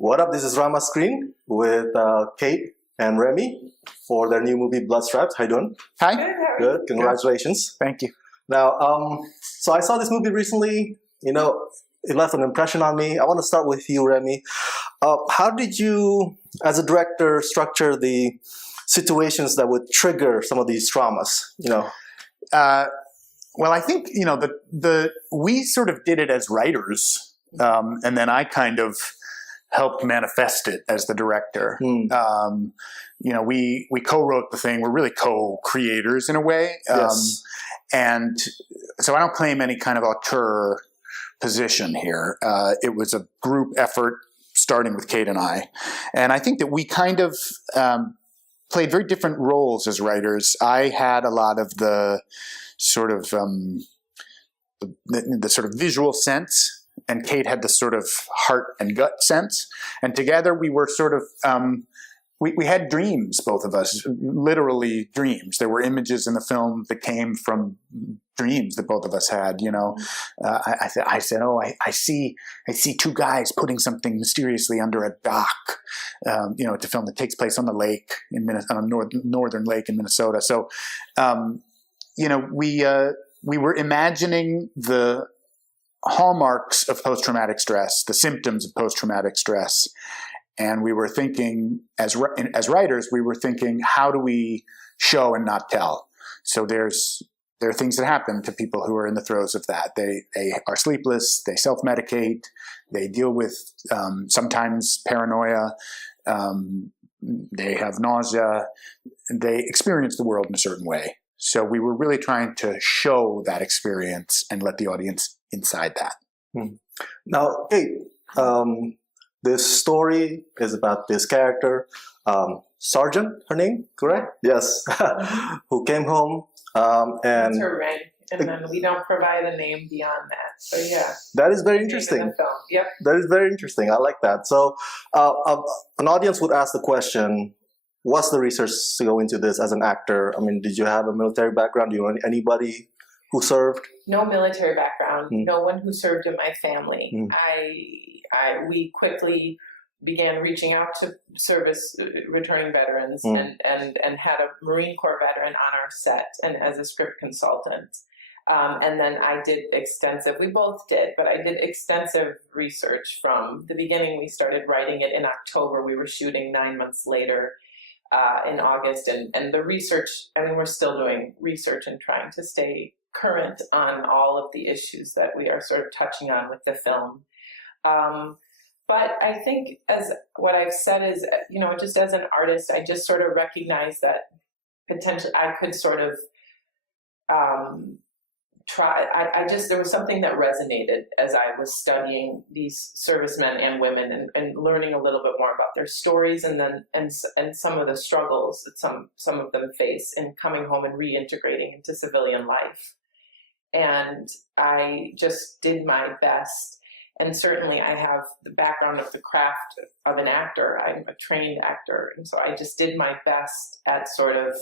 What up? This is Rama Screen with Kate and Remy for their new movie Bloodstrapped. How you doing? Hi. Good, how are Good. you? Congratulations. Thank you. Now, so I saw this movie recently. You know, it left an impression on me. I want to start with you, Remy. How did you, as a director, structure the situations that would trigger some of these traumas? You know. Well, I think we sort of did it as writers, and then I kind of helped manifest it as the director. We co-wrote the thing. We're really co-creators in a way, Yes. and so I don't claim any kind of auteur position here. It was a group effort, starting with Kate and I think that we kind of played very different roles as writers. I had a lot of the sort of the sort of visual sense, and Kate had the sort of heart and gut sense. And together we were sort of we had dreams, both of us, literally dreams. There were images in the film that came from dreams that both of us had. I said, "Oh, I see two guys putting something mysteriously under a dock." It's a film that takes place on the lake on a northern lake in Minnesota. So, we were imagining the hallmarks of post-traumatic stress, the symptoms of post-traumatic stress. And we were thinking, as writers, we were thinking, how do we show and not tell? So there are things that happen to people who are in the throes of that. They are sleepless, they self-medicate, they deal with sometimes paranoia, they have nausea, they experience the world in a certain way. So we were really trying to show that experience and let the audience inside that. Now, Kate, this story is about this character, Sergeant, her name, correct? Yes. Who came home and... That's her rank, and then we don't provide a name beyond that. So yeah. That is very Name in interesting. the film. Yep. That is very interesting. I like that. So an audience would ask the question, what's the research to go into this as an actor? I mean, did you have a military background? Do you know anybody who served? No military background. No one who served in my family. We quickly began reaching out to service returning veterans and had a Marine Corps veteran on our set and as a script consultant. And then I did we both did, but I did extensive research from the beginning. We started writing it in October. We were shooting 9 months later in August. And the research, we're still doing research and trying to stay current on all of the issues that we are sort of touching on with the film. But I think as what I've said is, just as an artist, I just sort of recognize that potentially I could sort of there was something that resonated as I was studying these servicemen and women and learning a little bit more about their stories and some of the struggles that some of them face in coming home and reintegrating into civilian life. And I just did my best. And certainly I have the background of the craft of an actor. I'm a trained actor. And so I just did my best at sort of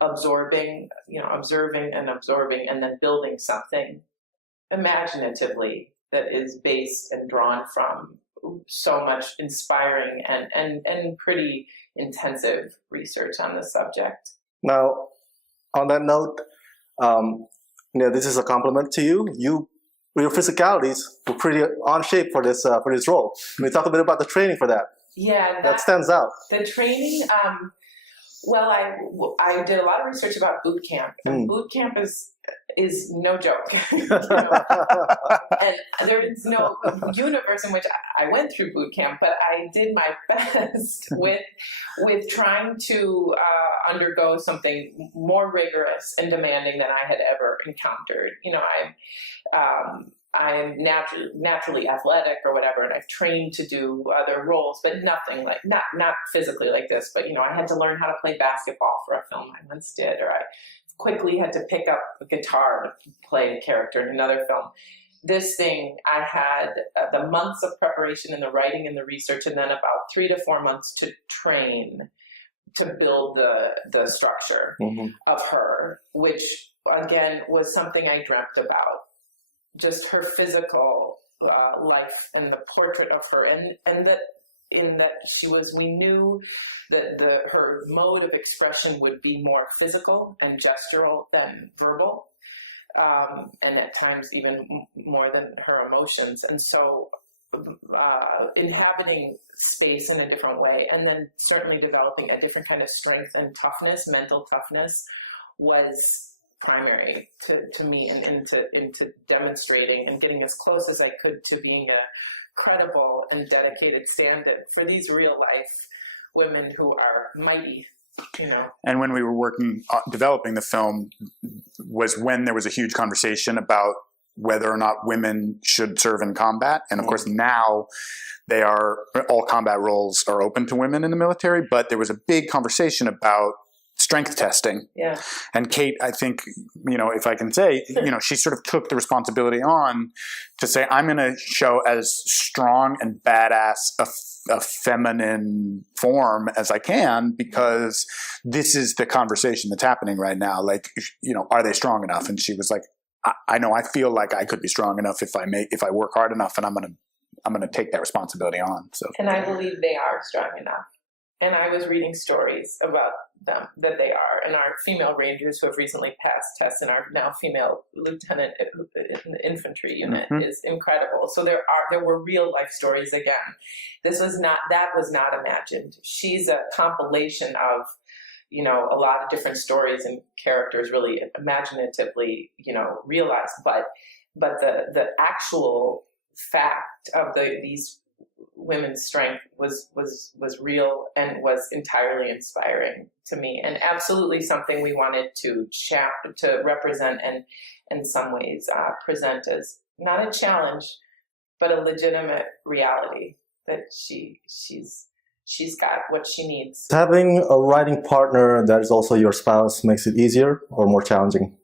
observing and absorbing and then building something imaginatively that is based and drawn from so much inspiring and pretty intensive research on the subject. Now, on that note, this is a compliment to you. Your physicalities were pretty on shape for this role. Can we talk a bit about the training for that? Yeah, that stands out. The training. Well, I did a lot of research about boot camp, and boot camp is no joke. And there is no universe in which I went through boot camp, but I did my best with trying to undergo something more rigorous and demanding than I had ever encountered. I'm naturally athletic or whatever, and I've trained to do other roles, but nothing like not physically like this. But I had to learn how to play basketball for a film I once did, or I quickly had to pick up a guitar to play a character in another film. This thing, I had the months of preparation and the writing and the research, and then about 3 to 4 months to train to build the structure of her, which again was something I dreamt about. Just her physical life and the portrait of her, and that in that we knew that her mode of expression would be more physical and gestural than verbal, and at times even more than her emotions. And so inhabiting space in a different way, and then certainly developing a different kind of strength and toughness, mental toughness, was primary to me, and into demonstrating and getting as close as I could to being a credible and dedicated stand-in for these real life women who are mighty, you know. And when we were working developing the film was when there was a huge conversation about whether or not women should serve in combat. And of course now all combat roles are open to women in the military, but there was a big conversation about strength testing. Yeah. And Kate, I think, if I can say, she sort of took the responsibility on to say, I'm going to show as strong and badass a feminine form as I can, because this is the conversation that's happening right now. Like, are they strong enough? And she was like, I know, I feel like I could be strong enough if I work hard enough, and I'm going to take that responsibility on. So. And I believe they are strong enough. And I was reading stories about them, that they are. And our female rangers who have recently passed tests and are now female lieutenant in the infantry unit is incredible. So there were real life stories again. That was not imagined. She's a compilation of, a lot of different stories and characters really imaginatively, realized. But the actual fact of these women's strength was real and was entirely inspiring to me, and absolutely something we wanted to represent and in some ways present as not a challenge, but a legitimate reality that she's got what she needs. Having a writing partner that is also your spouse makes it easier or more challenging?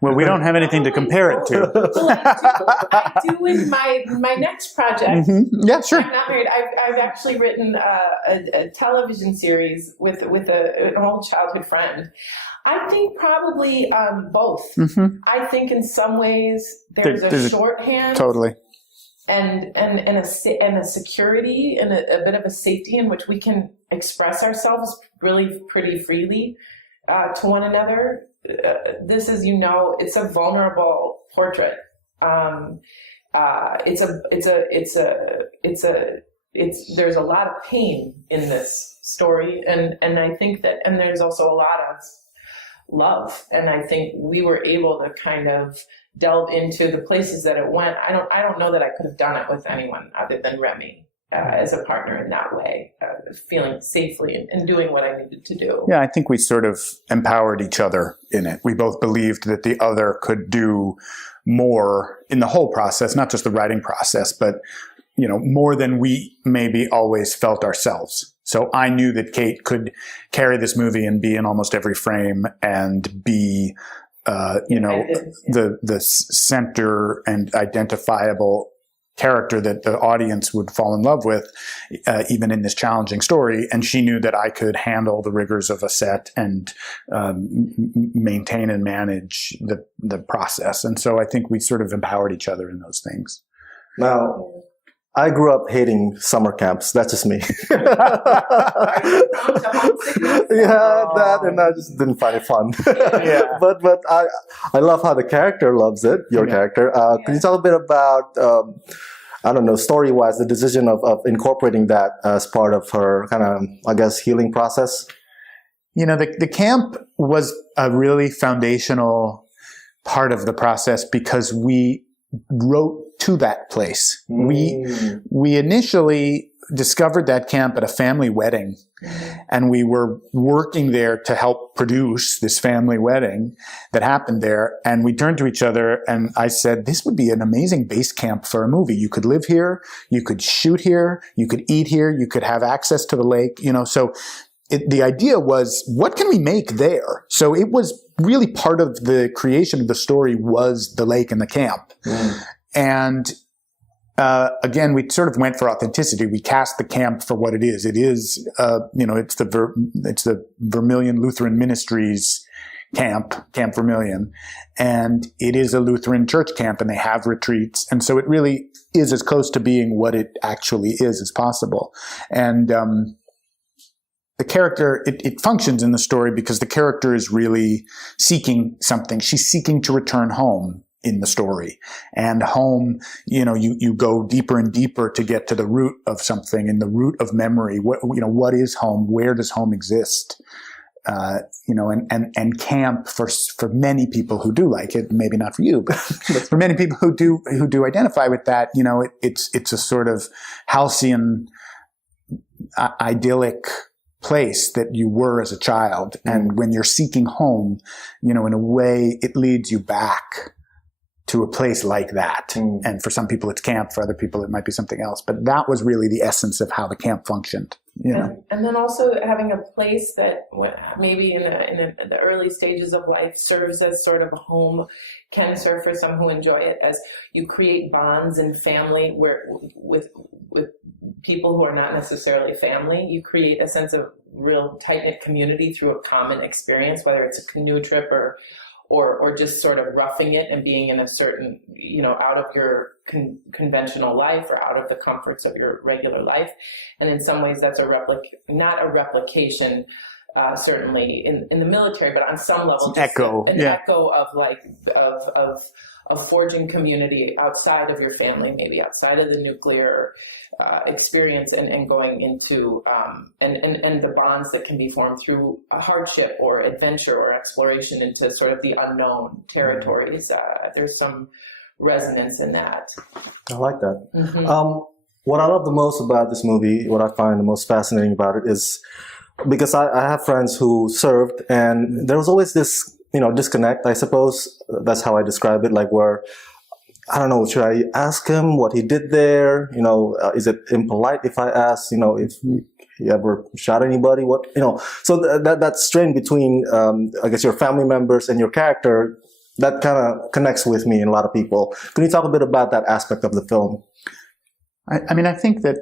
Well, we don't have anything to compare it to. Well, I do in my next project. Yeah, sure. I'm not married. I've actually written a television series with an old childhood friend. I think probably both. I think in some ways there's a shorthand. Totally. And a security and a bit of a safety in which we can express ourselves really pretty freely to one another. This is, it's a vulnerable portrait. There's a lot of pain in this story, and I think that, and there's also a lot of love, and I think we were able to kind of delve into the places that it went. I don't know that I could have done it with anyone other than Remy. As a partner in that way, feeling safely and doing what I needed to do. Yeah, I think we sort of empowered each other in it. We both believed that the other could do more in the whole process, not just the writing process, but, more than we maybe always felt ourselves. So I knew that Kate could carry this movie and be in almost every frame and be, the center and identifiable character that the audience would fall in love with, even in this challenging story. And she knew that I could handle the rigors of a set and maintain and manage the process. And so I think we sort of empowered each other in those things. Now, I grew up hating summer camps. That's just me. Are you prone to homesickness? Yeah, that, and I just didn't find it fun. Yeah. But I love how the character loves it, your character. Could you talk a bit about, story-wise, the decision of incorporating that as part of her kind of, I guess, healing process? The camp was a really foundational part of the process because we wrote to that place. We initially discovered that camp at a family wedding, and we were working there to help produce this family wedding that happened there. And we turned to each other, and I said, this would be an amazing base camp for a movie. You could live here, you could shoot here, you could eat here, you could have access to the lake, so the idea was, what can we make there? So it was really part of the creation of the story was the lake and the camp. And again, we sort of went for authenticity. We cast the camp for what it is. It is, it's the Vermilion Lutheran Ministries Camp Vermilion, and it is a Lutheran church camp, and they have retreats, and so it really is as close to being what it actually is as possible. And the character, it functions in the story because the character is really seeking something. She's seeking to return home in the story. And home, you go deeper and deeper to get to the root of something, and the root of memory. What is home? Where does home exist? And camp for many people who do like it, maybe not for you, but for many people who do identify with that, it's a sort of halcyon, idyllic place that you were as a child. And when you're seeking home, in a way, it leads you back to a place like that. And for some people it's camp, for other people it might be something else. But that was really the essence of how the camp functioned. And then also having a place that maybe in the early stages of life serves as sort of a home, can serve for some who enjoy it as you create bonds in family with people who are not necessarily family. You create a sense of real tight-knit community through a common experience, whether it's a canoe trip or just sort of roughing it and being in a certain, out of your conventional life or out of the comforts of your regular life. And in some ways that's not a replication, certainly in the military, but on some level, an echo of forging community outside of your family, maybe outside of the nuclear experience, and going into and the bonds that can be formed through a hardship or adventure or exploration into sort of the unknown territories. There's some resonance in that. I like that. Mm-hmm. What I love the most about this movie, what I find the most fascinating about it is because I have friends who served, and there was always this disconnect, I suppose. That's how I describe it, like where, I don't know, should I ask him what he did there? Is it impolite if I ask, if he ever shot anybody? So that strain between, I guess, your family members and your character, that kind of connects with me and a lot of people. Can you talk a bit about that aspect of the film? I mean, I think that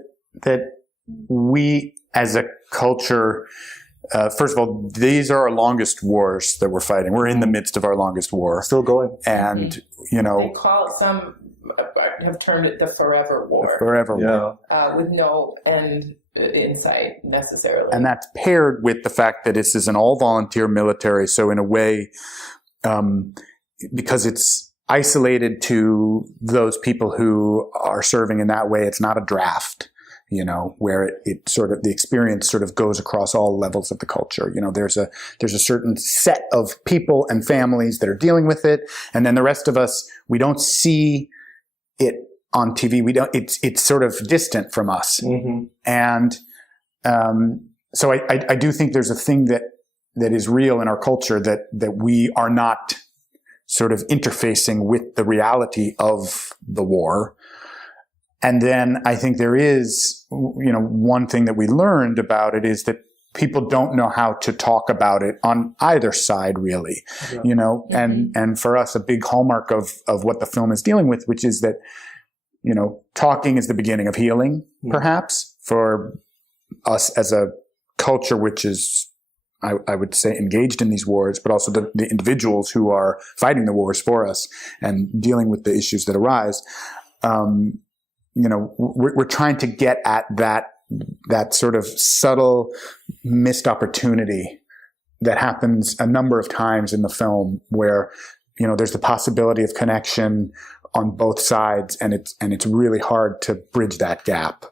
we, as a culture, first of all, these are our longest wars that we're fighting. We're in the midst of our longest war. Still going. And, They call it, some have termed it the forever war. The forever war. With no end in sight, necessarily. And that's paired with the fact that this is an all-volunteer military. So in a way, because it's isolated to those people who are serving in that way, it's not a draft. Where it sort of, the experience sort of goes across all levels of the culture. There's a certain set of people and families that are dealing with it. And then the rest of us, we don't see it on TV. It's sort of distant from us. Mm-hmm. And, so I do think there's a thing that is real in our culture that we are not sort of interfacing with the reality of the war. And then I think there is, one thing that we learned about it is that people don't know how to talk about it on either side, really. And for us, a big hallmark of what the film is dealing with, which is that, talking is the beginning of healing, perhaps, for us as a culture, which is, I would say, engaged in these wars, but also the individuals who are fighting the wars for us and dealing with the issues that arise. We're trying to get at that sort of subtle missed opportunity that happens a number of times in the film, where there's the possibility of connection on both sides, and it's really hard to bridge that gap.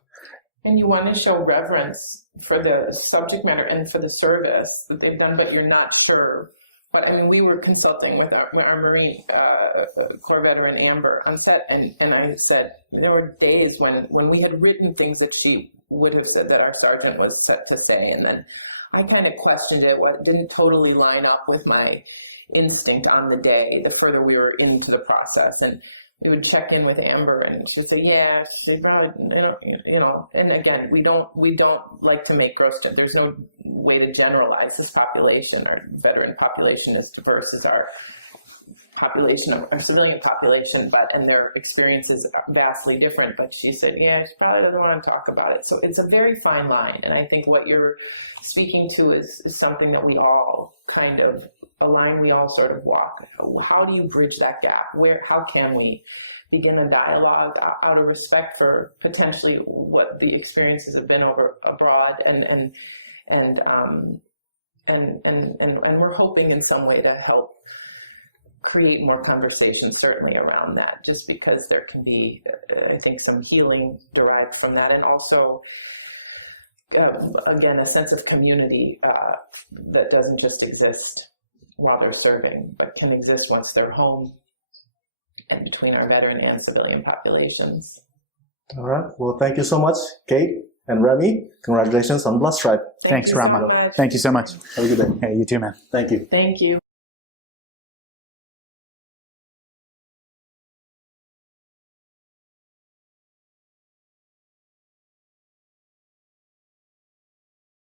And you want to show reverence for the subject matter and for the service that they've done, but you're not sure. But I mean, we were consulting with our Marine Corps veteran Amber on set, and I said there were days when we had written things that she would have said that our sergeant was set to say, and then I kind of questioned it. What didn't totally line up with my instinct on the day. The further we were into the process, and we would check in with Amber, and she'd say, "Yeah, she'd probably, And again, we don't like to make gross. There's no way to generalize this population. Our veteran population is diverse as our population, our civilian population, and their experiences are vastly different." But she said, "Yeah, she probably doesn't want to talk about it." So it's a very fine line, and I think what you're speaking to is something that we all kind of a line we all sort of walk. How do you bridge that gap? How can we begin a dialogue out of respect for potentially what the experiences have been abroad, and we're hoping in some way to help create more conversation, certainly around that, just because there can be, I think, some healing derived from that, and also, again, a sense of community that doesn't just exist while they're serving, but can exist once they're home and between our veteran and civilian populations. All right. Well, thank you so much, Kate and Remy. Congratulations on Blood Stripe. Thanks, you so Rama. much. Thank you so much. Have a good day. Hey, you too, man. Thank you. Thank you.